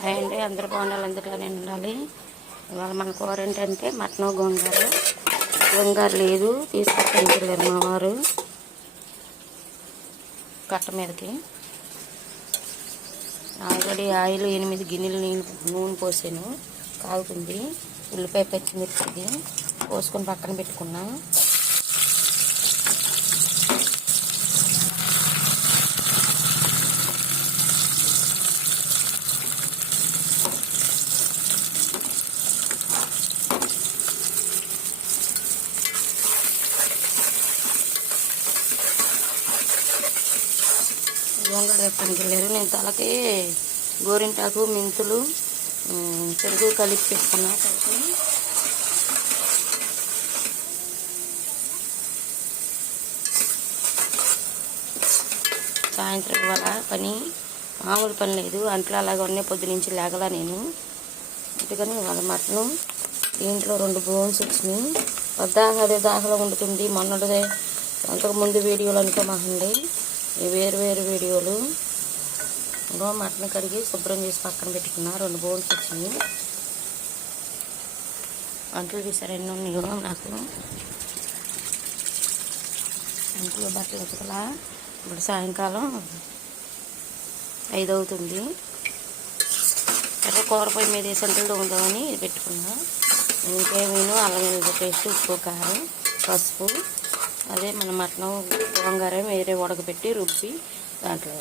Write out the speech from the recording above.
Hi అండి, అందరూ బాగుండాలి, అందులోనే ఉండాలి. ఇవాళ మన కూర ఏంటంటే మటన్ గోంగూర. గోంగూర లేదు, తీసుకొచ్చి వెళ్ళారు మా వారు కట్ట మీదకి. ఆల్రెడీ ఆయిల్ 8 గిన్నెలు నూనె పోసాను, కాగుతుంది. ఉల్లిపాయ పచ్చిమిర్చిది పోసుకొని పక్కన పెట్టుకున్నా. గోంగూర వేపడానికి వెళ్ళారు. నేను తలకి గోరింటాకు, మెంతులు, పెరుగు కలిపి పెట్టుకున్నా. సాయంత్రం ఇవాళ పని మామూలు పని లేదు, అంట్లో అలాగే ఉన్నాయి. పొద్దు నుంచి లేగలా నేను. అందుకని ఇవాళ మటను దీంట్లో 2 బోన్స్ వచ్చినాయి. అదే దాహలో ఉంటుంది. మొన్నటిదే అంతకుముందు వీడియోలు అనుకోమాకండి, వేరు వీడియోలు. మటన్ కడిగి శుభ్రం చేసి పక్కన పెట్టుకున్నా. 2 బోన్స్ వచ్చినాయి. అంట్లు తీసారు ఎన్ని ఉన్నాయో నాకు. అంట్లో బట్టలు ఉతకలా. ఇప్పుడు సాయంకాలం 5 అవుతుంది. కూర పొయ్యి మీద వేసి అంట్లు తోముదామని పెట్టుకున్నా. ఇంకేమీను అల్లం వెల్లుల్లి పేస్ట్, ఉప్పు, కారం, పసుపు. అదే మన మటన్ గోంగూర వేరే ఉడకబెట్టి రుబ్బి దాంట్లో